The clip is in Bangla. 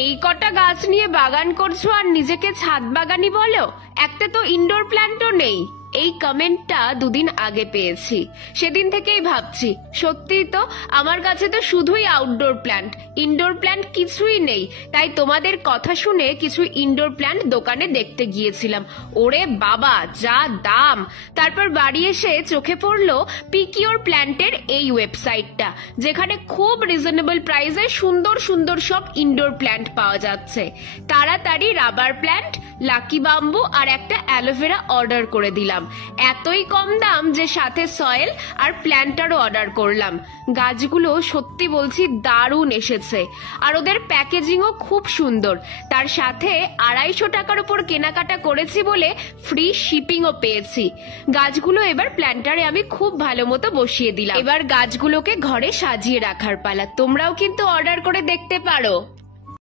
এই কটা গাছ নিয়ে বাগান করছো আর নিজেকে ছাদ বাগানি বলো? একটা তো ইনডোর প্ল্যান্টও নেই। এই কমেন্টটা দুদিন আগে পেয়েছি, সেদিন থেকেই ভাবছি সত্যিই তো আমার কাছে তো শুধুই আউটডোর প্ল্যান্ট, ইনডোর প্ল্যান্ট কিছুই নেই। তাই তোমাদের কথা শুনে কিছু ইনডোর প্ল্যান্ট দোকানে দেখতে গিয়েছিলাম। ওরে বাবা যা দাম! তারপর বাড়ি এসে চোখে পড়লো পিকিওর প্ল্যান্টের এই ওয়েবসাইটটা, যেখানে খুব রিজনেবল প্রাইসে সুন্দর সুন্দর সব ইনডোর প্ল্যান্ট পাওয়া যাচ্ছে। তাড়াতাড়ি রাবার প্ল্যান্ট, লাকি বাম্বু আর একটা অ্যালোভেরা অর্ডার করে দিলাম। এতই কম দাম যে সাথে সয়েল আর প্ল্যান্টারও অর্ডার করলাম। গাছগুলো সত্যি বলছি দারুণ এসেছে, আর ওদের প্যাকেজিংও খুব সুন্দর। তার সাথে 250 টাকার উপর কেনাকাটা করেছি বলে ফ্রি শিপিংও পেয়েছি। গাছগুলো এবার প্ল্যান্টারে আমি খুব ভালো মতো বসিয়ে দিলাম। এবার গাছগুলোকে ঘরে সাজিয়ে রাখার পালা। তোমরাও কিন্তু অর্ডার করে দেখতে পারো।